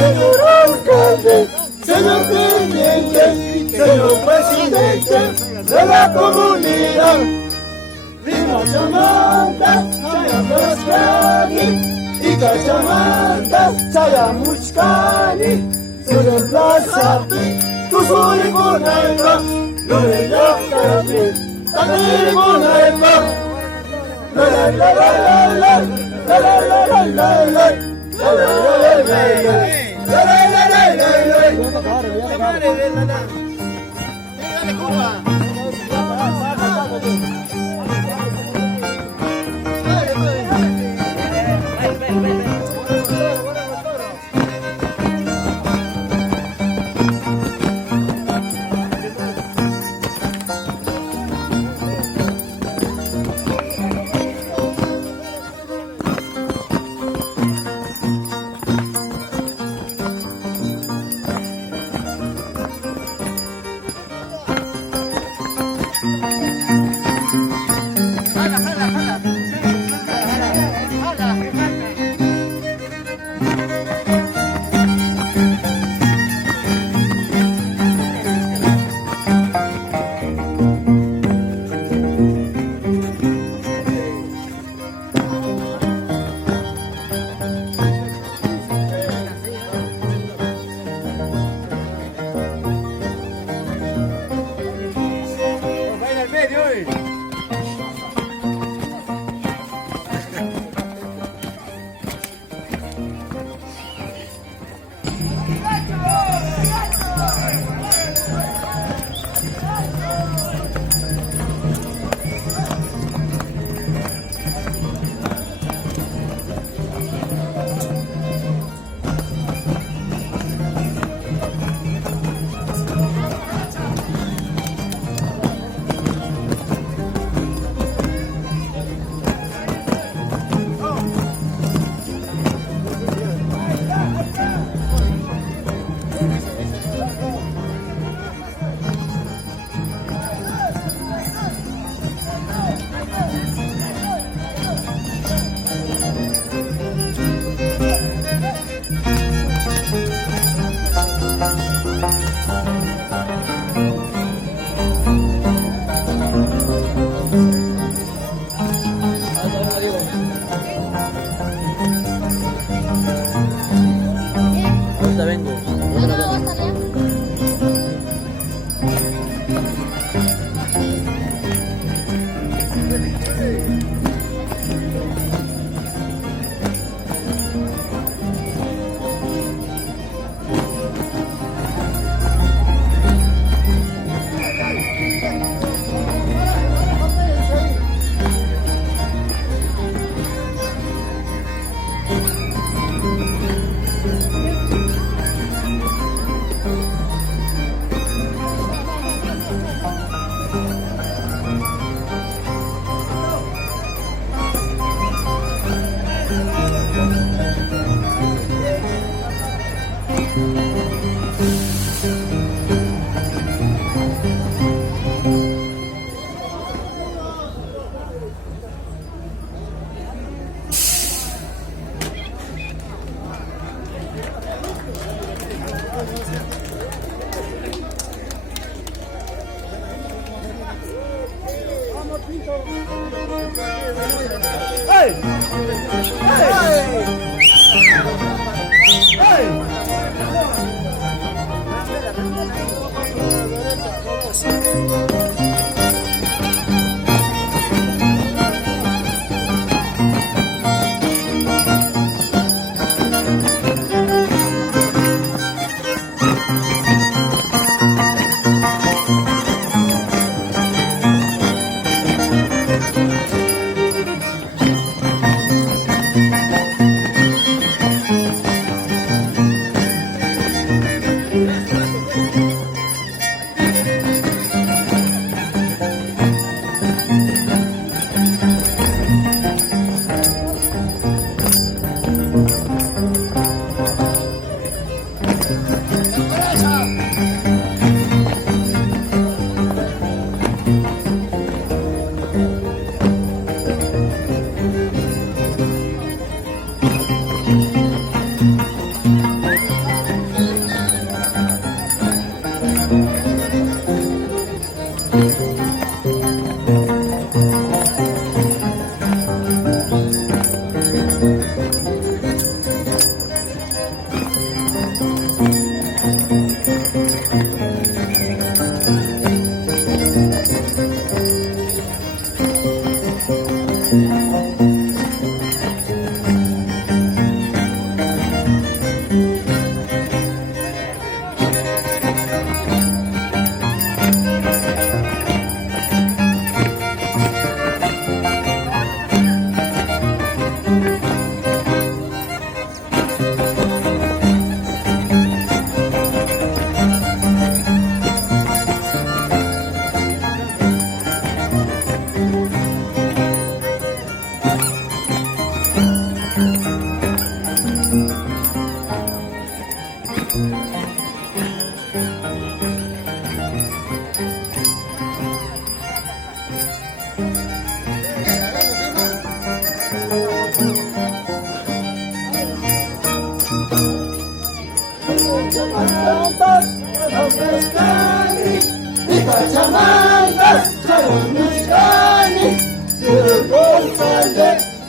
Señor alcalde, señor teniente, señor presidente de la comunidad. Viva Cachamanta, Chayamuchkani, y Cachamanta, Chayamuchkani. Señor Plazapi, tu soy Monaima, no le llamas También Monaima. La la la la la la la la la la la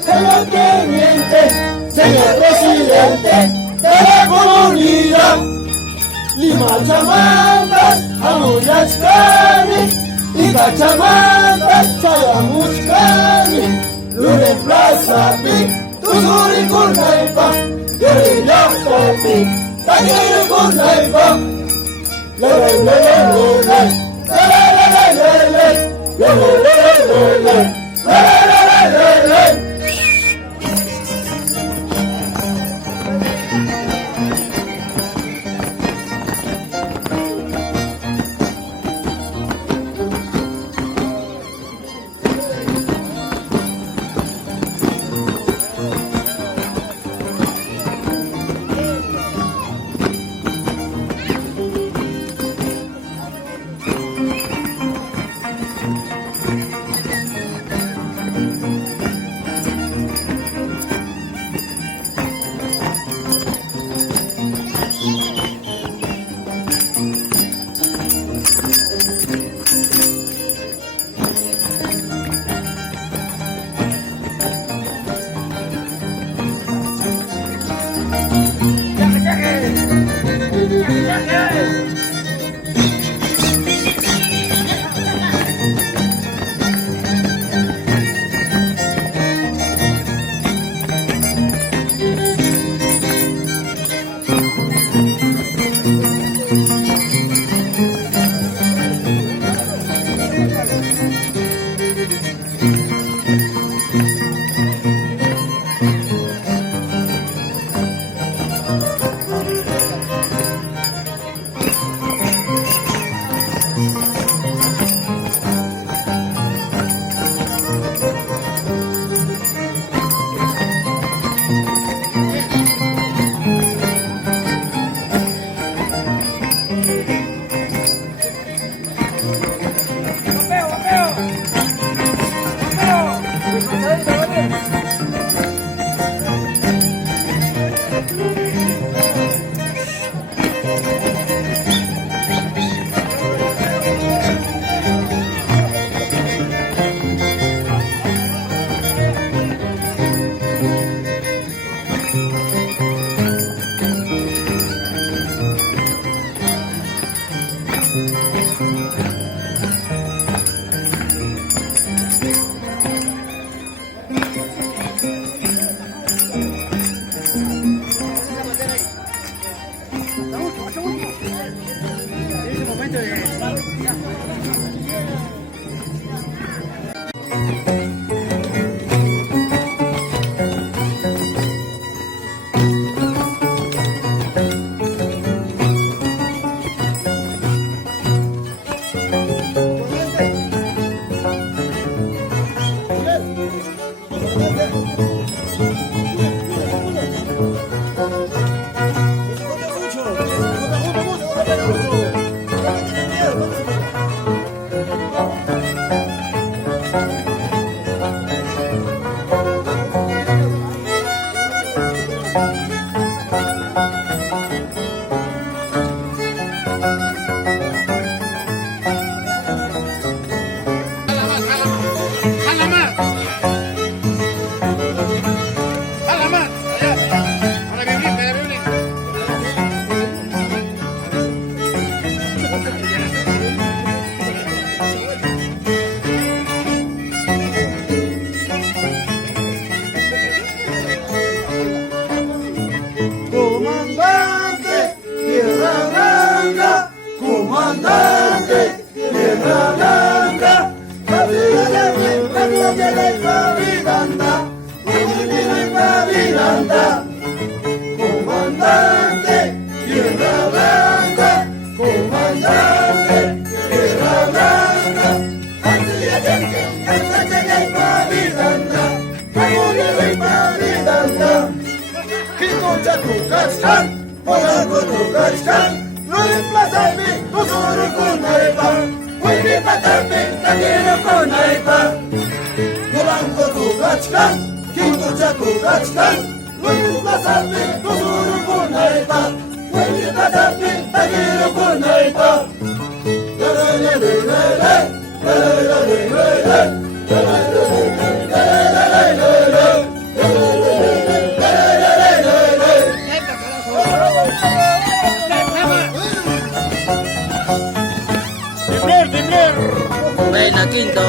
Señor teniente, señor presidente de la comunidad, Lima Chamantas, Amuyachkani, y Cachamantas, Chayamuchkani, Lure Plaza Pi, Tuzuri Kunaipa, Yuri Yastapi, Tagiri Kunaipa, Lele, lele, lele, lele, lele, lele, lele, lele, lele. Mucho. comandante, tierra blanca, comandante, tierra blanca, comandante, tierra blanca, no desplazarme, no solo con arepa, voy de patarte, también con arepa. No banco tu cachcan, quinto chaco cachcan, no desplazarme, no solo con arepa, voy de patarte, también con arepa. Buena, quinto.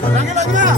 Con ganas.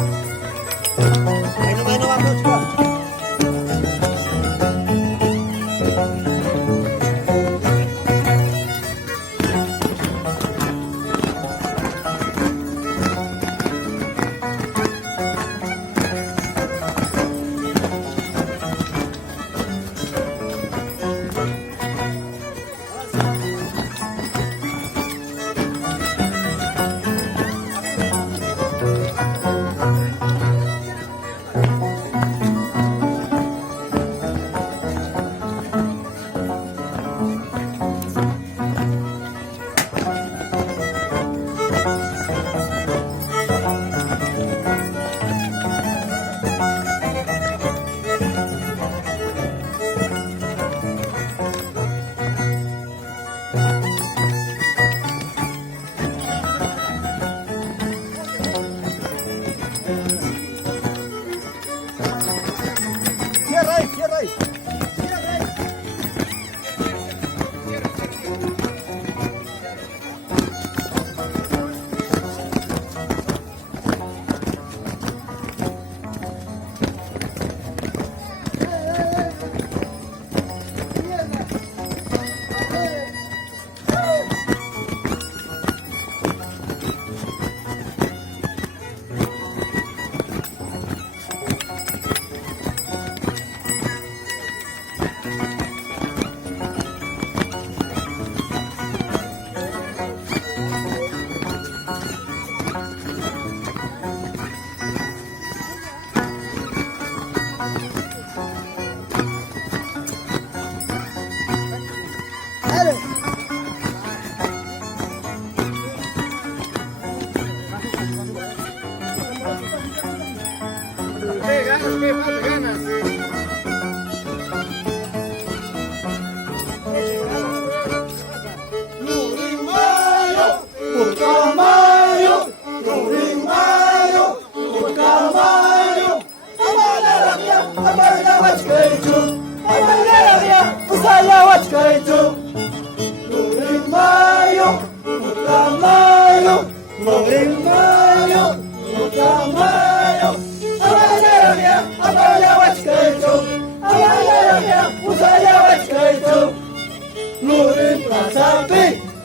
Cierra ahí. Ganas.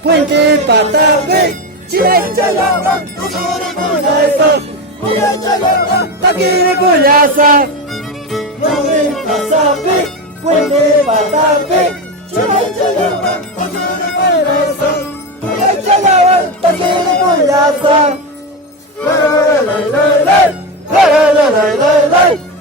Puente Patape, 지혜자야만 구슬이 군야에서 무야자야만 따기를 굴려서 너의 바사비 꿀리 바사비 지혜자야만 구슬이 군야에서 무야자야만 따기를 굴려서 라라라라라라 라라라라라라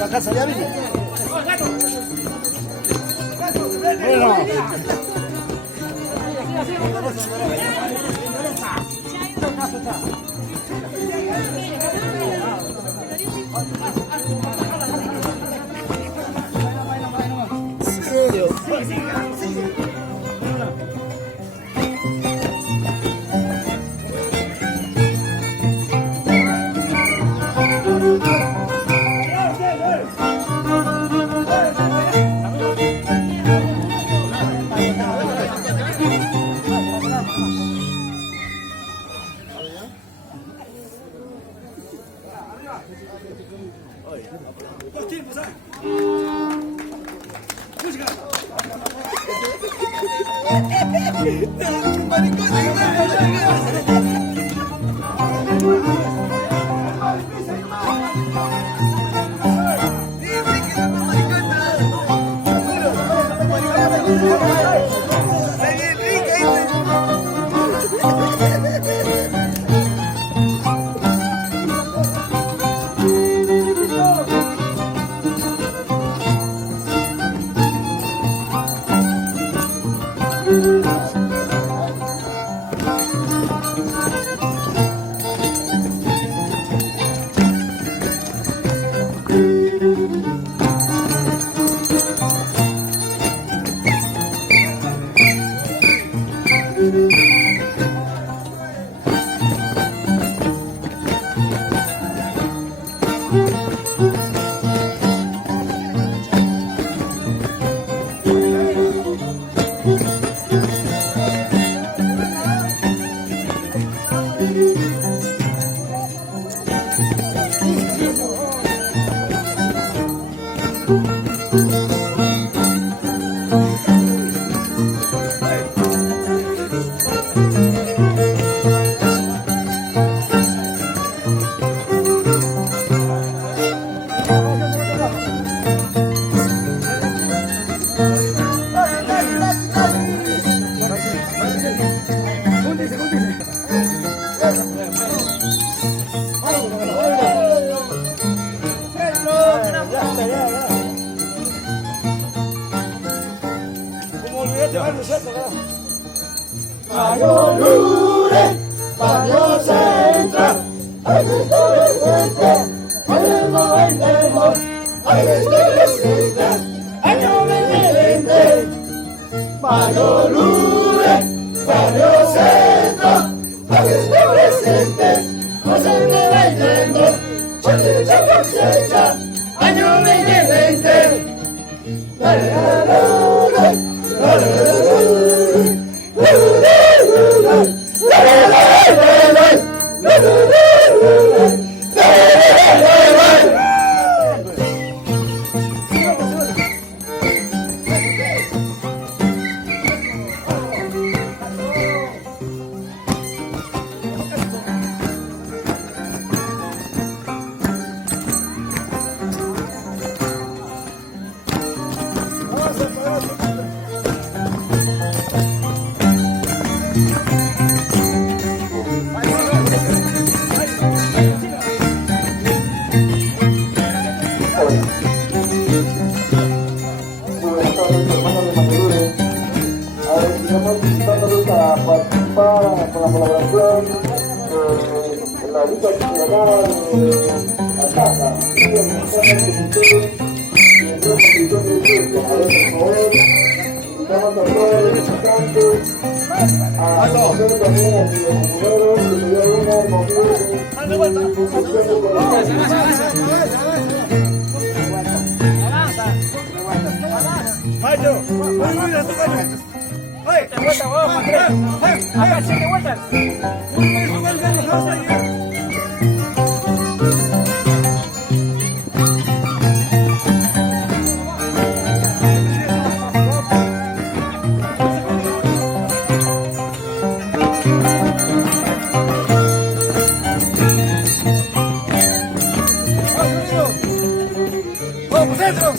la casa de Abili. Barrio Central, ahí está presente, año 92, ahí está presente, año 2020. Barrio Lourdes, Barrio Central, ahí está presente, presente bailando, chacha cosecha, año 2020. Participar con la colaboración en la vida ciudadana de la casa y en el mensaje que ustedes y en nuestra condición de iglesia. A ver, por favor, invitamos a todos los visitantes a conocer también a los comuneros que se dio una ¡vamos, centros!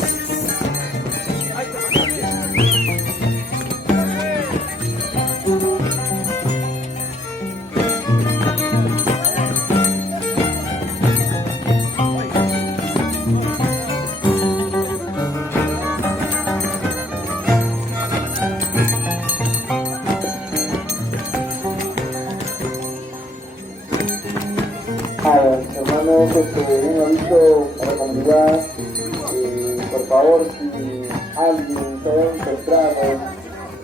Hermanos, un aviso a la comunidad, por favor, si alguien se ha encontrado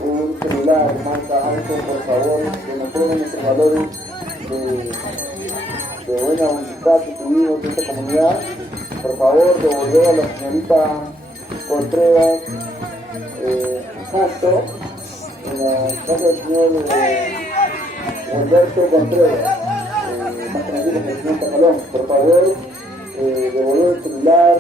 un celular marca iPhone, por favor, que nos pongan nuestros valores de buena voluntad que tuvimos en esta comunidad, por favor, devolver a la señorita Contreras Castro en la casa del señor Alberto Contreras. Más conocido como el señor Catalón, por favor, devolver el celular.